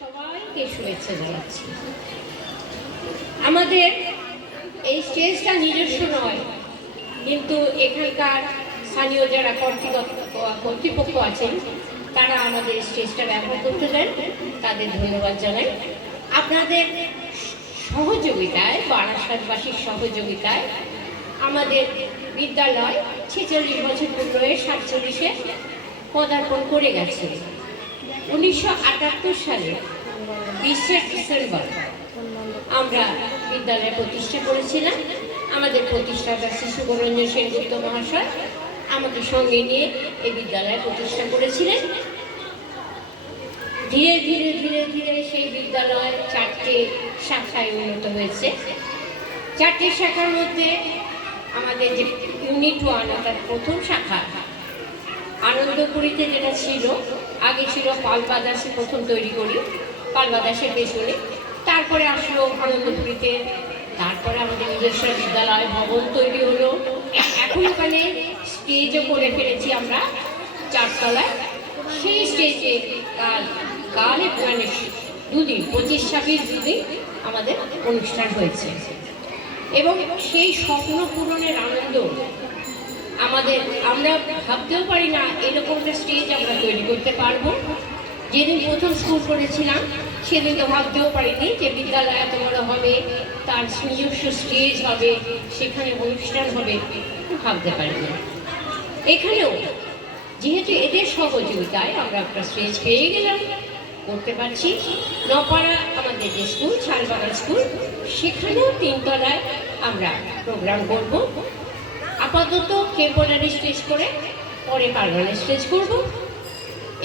সবাইকে শুভেচ্ছা জানাচ্ছি। আমাদের এই স্টেজটা নিজস্ব নয়, কিন্তু এখানকার স্থানীয় যারা কর্তৃপক্ষ আছেন তারা আমাদের স্টেজটা ব্যবহার করতে দেন, তাদের ধন্যবাদ জানাই। আপনাদের সহযোগিতায়, বারাসাতবাসীর সহযোগিতায় আমাদের বিদ্যালয় 46 বছর পূর্ণ হয়ে 47-এ পদার্পণ করে গেছে। 1978 সালে 20শে ডিসেম্বর আমরা বিদ্যালয় প্রতিষ্ঠা করেছিলাম। আমাদের প্রতিষ্ঠাতা শ্রী সুবরঞ্জন সেনগুপ্ত মহাশয় আমাদের সঙ্গে নিয়ে এই বিদ্যালয় প্রতিষ্ঠা করেছিলেন। ধীরে ধীরে ধীরে ধীরে সেই বিদ্যালয় 4টে শাখায় উন্নত হয়েছে। 4টে শাখার মধ্যে আমাদের যে ইউনিট 1 অর্থাৎ প্রথম শাখা আনন্দপুরীতে যেটা ছিল, আগে ছিল পালবাদাসে প্রথম তৈরি করি, পালবাদাসের পেছনে, তারপরে আসলো আনন্দপুরীতে, তারপরে আমাদের নিজস্ব বিদ্যালয় ভবন তৈরি হলো। এখন ওখানে স্টেজও করে ফেলেছি আমরা 4 তলায়। সেই স্টেজে কালে মানে 2 দিন 25-26 দুদিন আমাদের অনুষ্ঠান হয়েছে এবং সেই স্বপ্ন পূরণের আনন্দ আমরা ভাবতেও পারি না এরকম একটা স্টেজ আমরা তৈরি করতে পারবো। যেদিন প্রথম স্কুল করেছিলাম সেদিন তো ভাবতেও পারিনি যে বিদ্যালয় এত বড় হবে, তার নিজস্ব স্টেজ হবে, সেখানে অনুষ্ঠান হবে, ভাবতে পারিনি। এখানেও যেহেতু এদের সহযোগিতায় আমরা একটা স্টেজ পেয়ে গেলাম, করতে পারছি। নপাড়া আমাদের যে স্কুল, শালবাগান স্কুল, সেখানেও 3 তলায় আমরা প্রোগ্রাম করব। আপাতত টেম্পোরারি স্টেজ করে পরে পার্মানেন্ট স্টেজ করব।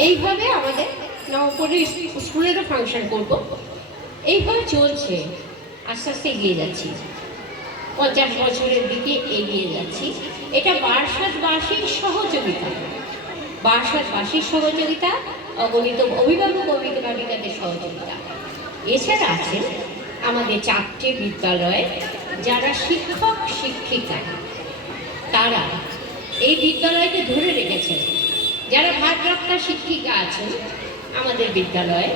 এইভাবে আমাদের নবপল্লী স্কুলেরও ফাংশন করব। এইভাবে চলছে, আস্তে আস্তে এগিয়ে যাচ্ছি, 50 বছরের দিকে এগিয়ে যাচ্ছি। এটা বারাসাতবাসীর সহযোগিতা, বারাসাতবাসীর সহযোগিতা, অগণিত অভিভাবক অভিভাবিকাদের সহযোগিতা। এছাড়া আছেন আমাদের 4টে বিদ্যালয়ে যারা শিক্ষক শিক্ষিকা, তারা এই বিদ্যালয়কে ধরে রেখেছেন। যারা ভারপ্রাপ্ত শিক্ষিকা আছেন আমাদের বিদ্যালয়ে,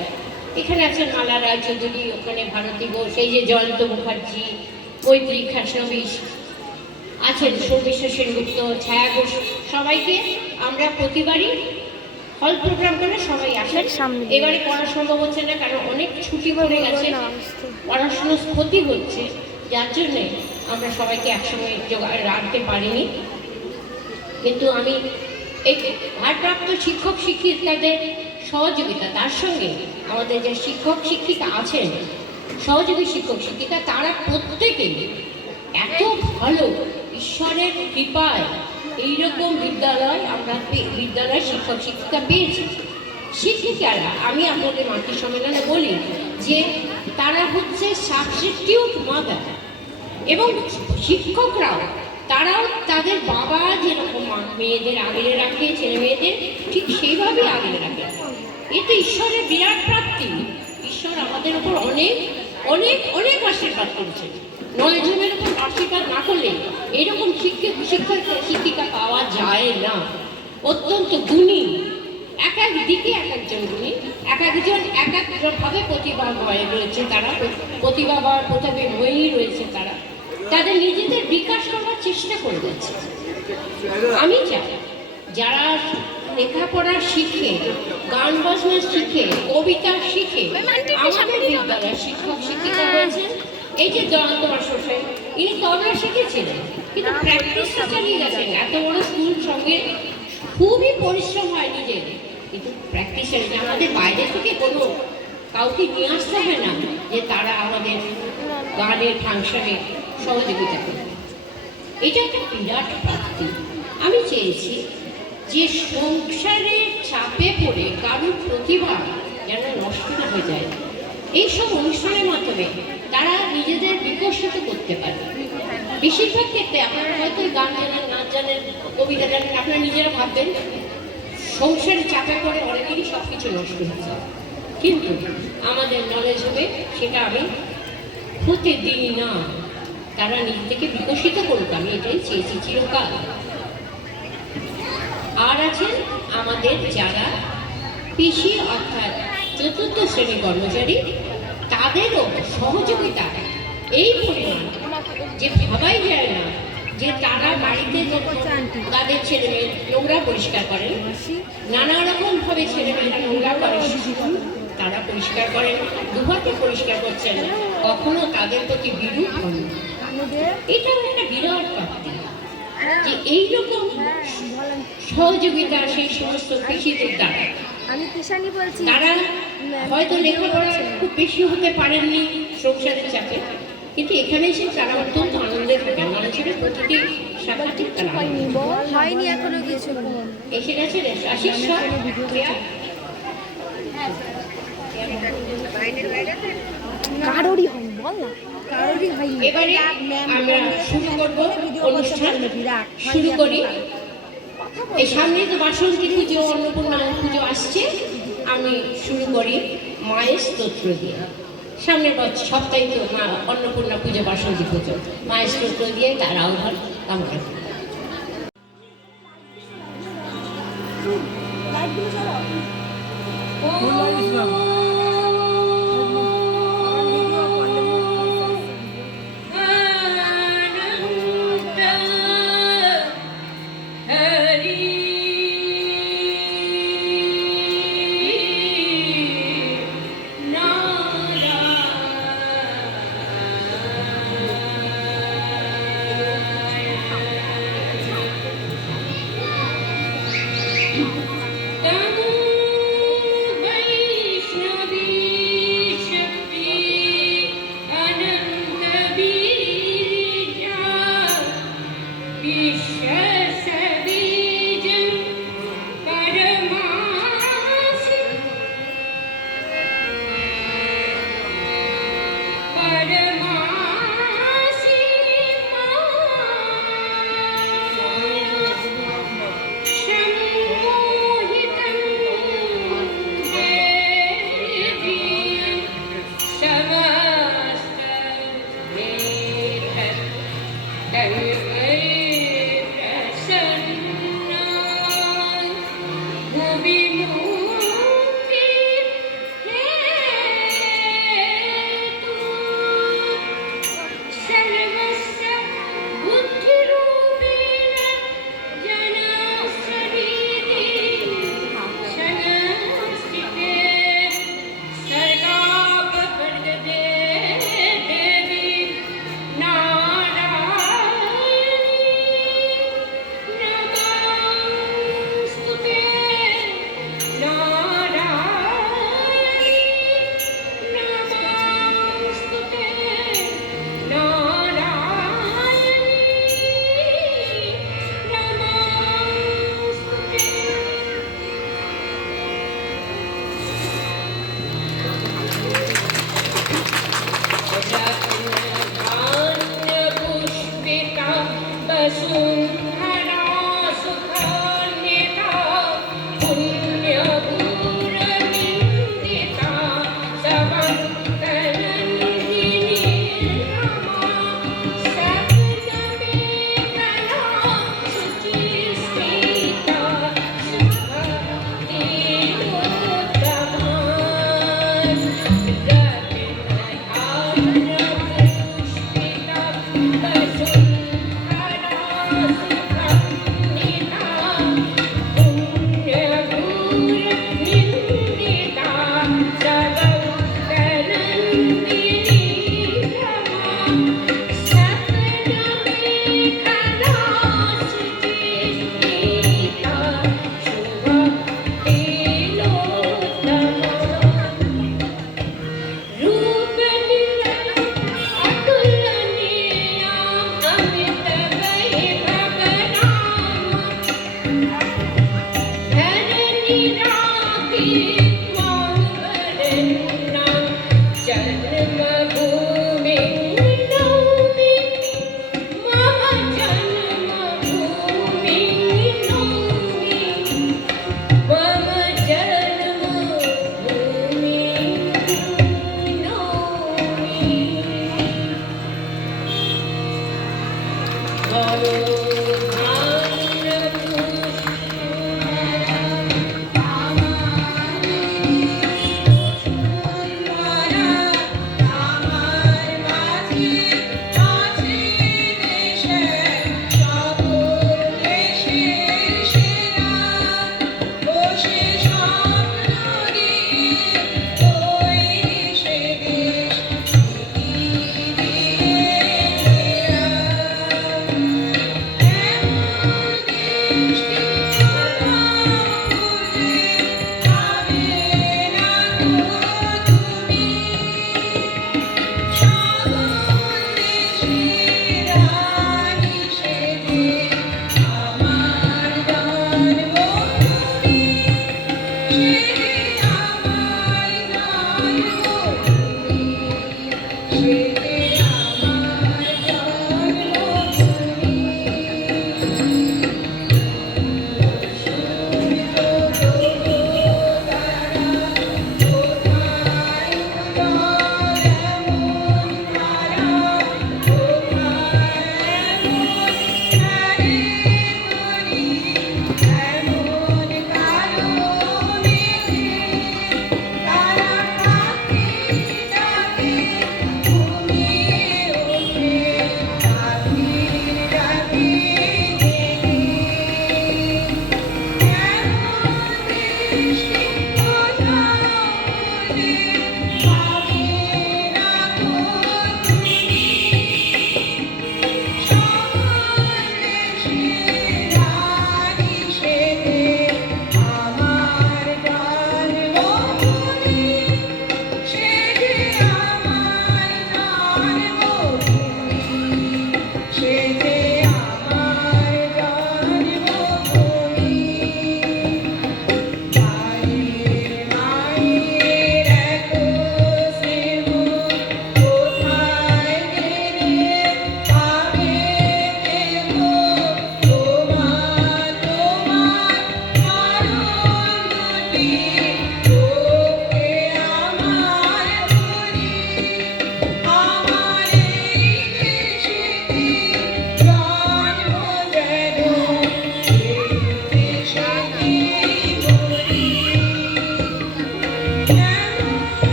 এখানে আছেন মালা রায়চৌধুরী, ওখানে ভারতী ঘোষ, এই যে জয়ন্ত মুখার্জি, মৈত্রী খাটনবিশ আছেন, সৌমিশ্র সেনগুপ্ত, ছায়া ঘোষ, সবাইকে আমরা প্রতিবারই হল প্রোগ্রাম করে সবাই আসেন। এবারে করা সম্ভব হচ্ছে না, কারণ অনেক ছুটি পড়ে গেছে, পড়াশুনোর ক্ষতি হচ্ছে, যার জন্যে আমরা সবাইকে একসঙ্গে রাখতে পারিনি। কিন্তু আমি এই ভারপ্রাপ্ত শিক্ষক শিক্ষিকাদের সহযোগিতা, তার সঙ্গে আমাদের যে শিক্ষক শিক্ষিকা আছেন, সহযোগী শিক্ষক শিক্ষিকা, তারা প্রত্যেকেই এত ভালো, ঈশ্বরের কৃপায় এইরকম বিদ্যালয় আমরা বিদ্যালয় শিক্ষক শিক্ষিকা পেয়েছি। শিক্ষিকারা, আমি আপনাদের মাতৃ সম্মেলনে বলি যে তারা হচ্ছে সাবস্টিটিউট মাদার, এবং শিক্ষকরাও তারাও তাদের বাবা যেরকম মেয়েদের আগলে রাখে, ছেলে মেয়েদের ঠিক সেইভাবেই আগলে রাখে। এতে ঈশ্বরের বিরাট প্রাপ্তি। ঈশ্বর আমাদের উপর অনেক অনেক অনেক আশীর্বাদ করেছে। 9 জনের উপর আশীর্বাদ না করলে এরকম শিক্ষিকা পাওয়া যায় না। অত্যন্ত গুণী, এক এক দিকে এক একজন গুণী, এক একজন এক একভাবে প্রতিভাময় রয়েছে, তারা প্রতিভাময়ী রয়েছে, তারা তাদের নিজেদের বিকাশ করার চেষ্টা করে যাচ্ছে। আমি চাই যারা লেখাপড়া শিখে, গান বাজনা শিখে, কবিতা শিখে আমাদের বিদ্যালয়ের শিক্ষক শিক্ষিকা হয়েছেন। এই যে জয়ন্ত মাস্টার, ইনি তবলা শিখেছিলেন কিন্তু প্র্যাকটিসটা চালিয়ে গেছেন। এত বড় স্কুল সঙ্গে খুবই পরিশ্রম হয় নিজের, কিন্তু প্র্যাকটিস চালিয়ে। আমাদের বাইরে থেকে কোনো কাউকে নিয়ে আসতে হয় না যে তারা আমাদের গানের ফাংশনে সহযোগিতা করবে। এটা একটা বিরাট প্রাপ্তি। আমি চেয়েছি যে সংসারের চাপে পড়ে কারোর প্রতিভা যেন নষ্ট না হয়ে যায়, এইসব অনুষ্ঠানের মাধ্যমে তারা নিজেদের বিকশিত করতে পারে। বেশিরভাগ ক্ষেত্রে আপনারা হয়তো গান জানেন, নাচ জানেন, কবিতা জানেন, আপনারা নিজেরা ভাববেন সংসারের চাপে পড়ে অনেকেরই সব কিছু নষ্ট হয়ে যায়, কিন্তু আমাদের নলেজ হবে সেটা আমি হতে দিই না। তারা নিজে থেকে বিকশিত করুক, আমি এটাই চেয়েছি চিরকাল। আর আছেন আমাদের যারা পিসি অর্থাৎ চতুর্থ শ্রেণী কর্মচারী, তাদেরও সহযোগিতা এই পরিমাণ যে ভাবাই যায় না যে তারা বাড়িতে তাদের ছেলেমেয়ে নোংরা পরিষ্কার করেন, নানা রকমভাবে ছেলেমেয়েরা নোংরা করে, তারা পরিষ্কার করেন, দুহাতে পরিষ্কার করছেন, কখনো তাদের প্রতি বিরূপ হন। এটাও একটা বিরাট প্রাপ্তি যে এইরকম সহযোগিতা সেই সমস্ত কৃষিদের দ্বারা। তারা হয়তো লেখাপড়া খুব বেশি হতে পারেননি সংসারের চাপে, কিন্তু এখানে এসে তারা অত্যন্ত আনন্দে থাকেন। মানুষের প্রতিটি সাক্ষাৎ তারা হয়নি এখনো কিছু এসে গেছে। আশিস কারোরই হয়নি, বল না কারোরই হয়নি। এবারে আমরা শুরু করব অনুষ্ঠান। শুরু করি। এই সামনে তো বাসন্তী পুজো, অন্নপূর্ণা পুজো আসছে। আমি শুরু করি মায়ের স্তোত্র দিয়ে। সামনের সপ্তাহে তো মা অন্নপূর্ণা পুজো, বাসন্তী পুজো, মায়ের স্তোত্র দিয়ে তার আহ্বান কামনা করি।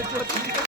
দেখতে পাচ্ছি